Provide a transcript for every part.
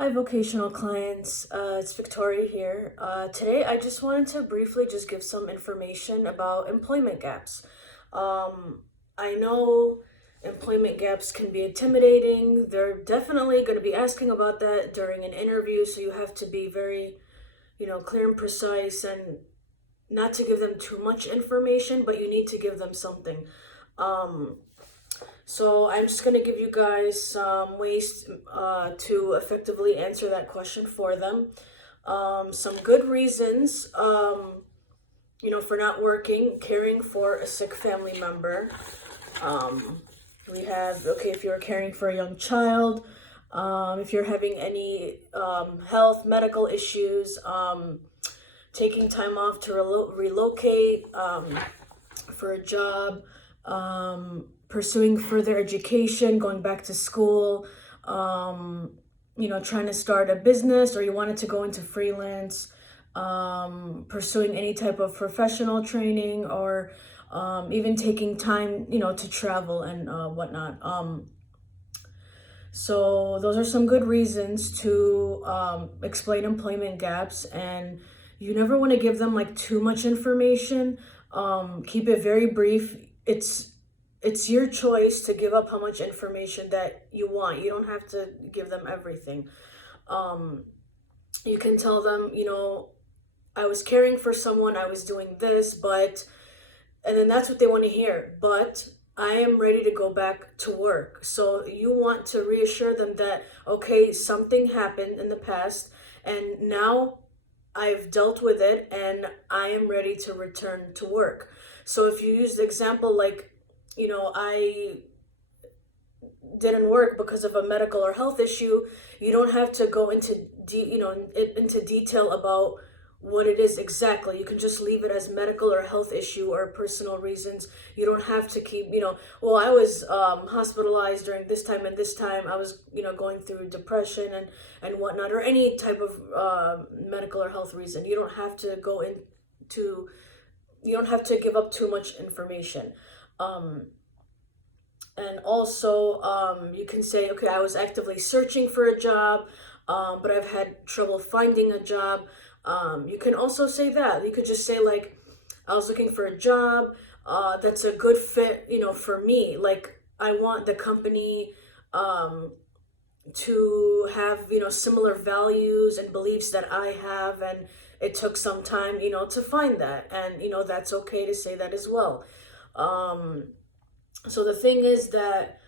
Hi, vocational clients. It's Victoria here. Today, I just wanted to briefly just give some information about employment gaps. I know employment gaps can be intimidating. They're definitely going to be asking about that during an interview, so you have to be very, clear and precise and not to give them too much information, but you need to give them something. Um, so I'm just gonna give you guys some ways to effectively answer that question for them. Some good reasons, for not working, caring for a sick family member. Um, we have, okay, if you're caring for a young child, if you're having any health, medical issues, taking time off to relocate for a job, pursuing further education, going back to school, trying to start a business, or you wanted to go into freelance, pursuing any type of professional training, or even taking time, to travel and whatnot. So those are some good reasons to explain employment gaps, and you never want to give them like too much information. Keep it very brief. It's your choice to give up how much information that you want. You don't have to give them everything. Um, you can tell them, I was caring for someone, I was doing this, but, and then that's what they want to hear. But I am ready to go back to work. So you want to reassure them that, okay, something happened in the past and now I've dealt with it and I am ready to return to work. So if you use the example like, I didn't work because of a medical or health issue, you don't have to go into detail about what it is exactly. You can just leave it as medical or health issue or personal reasons. You don't have to keep, well, I was hospitalized during this time and this time. I was, going through depression and whatnot, or any type of medical or health reason. You don't have to you don't have to give up too much information. Um, and also, you can say, okay, I was actively searching for a job, but I've had trouble finding a job. You can also say that. You could just say, like, I was looking for a job that's a good fit, for me. Like, I want the company to have, similar values and beliefs that I have. And it took some time, to find that. And, that's okay to say that as well. So the thing is that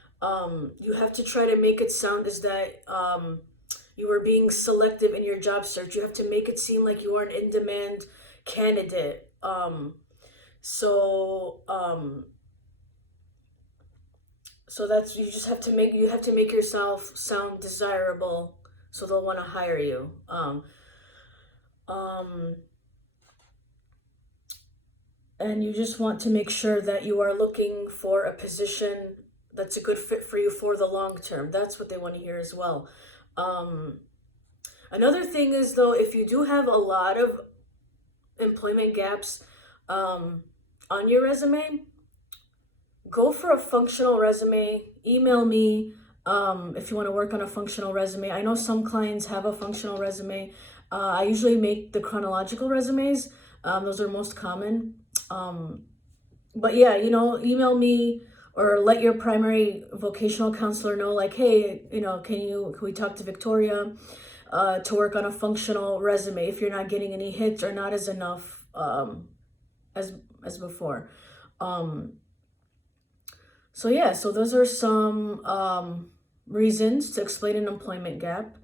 you have to try to make it sound as that you are being selective in your job search. You have to make it seem like you are an in-demand candidate. So so that's you have to make yourself sound desirable, so they'll want to hire you. Um, and you just want to make sure that you are looking for a position that's a good fit for you for the long term. That's what they want to hear as well. Um, Another thing is, though, if you do have a lot of employment gaps um, on your resume, go for a functional resume. Email me if you want to work on a functional resume. I know some clients have a functional resume. I usually make the chronological resumes. Those are most common. But yeah, email me or let your primary vocational counselor know, like, hey, can we talk to Victoria to work on a functional resume if you're not getting any hits or not as enough as before. So yeah, so those are some reasons to explain an employment gap.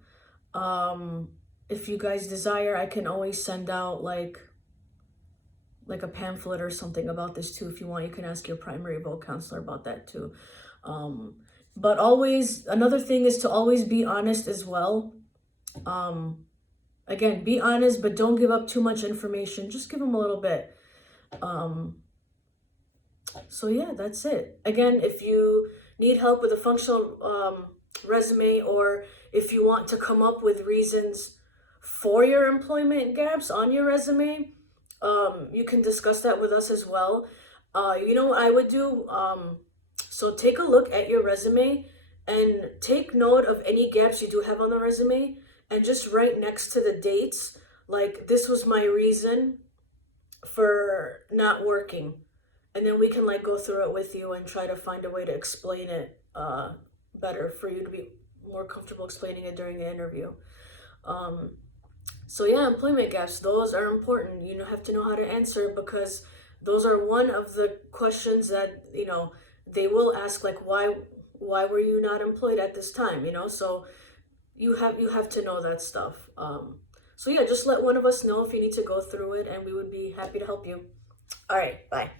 If you guys desire, I can always send out like a pamphlet or something about this too. If you want, you can ask your primary voc counselor about that too. But always, another thing is to always be honest as well. Again, be honest, but don't give up too much information. Just give them a little bit. So yeah, that's it. Again, if you need help with a functional resume, or if you want to come up with reasons for your employment gaps on your resume, you can discuss that with us as well. You know what I would do? So take a look at your resume and take note of any gaps you do have on the resume, and just write next to the dates, like, this was my reason for not working. And then we can like go through it with you and try to find a way to explain it better for you to be more comfortable explaining it during the interview. So yeah, employment gaps, those are important. You have to know how to answer, because those are one of the questions that, they will ask, like, why were you not employed at this time, so you have to know that stuff. So yeah, just let one of us know if you need to go through it, and we would be happy to help you. All right, bye.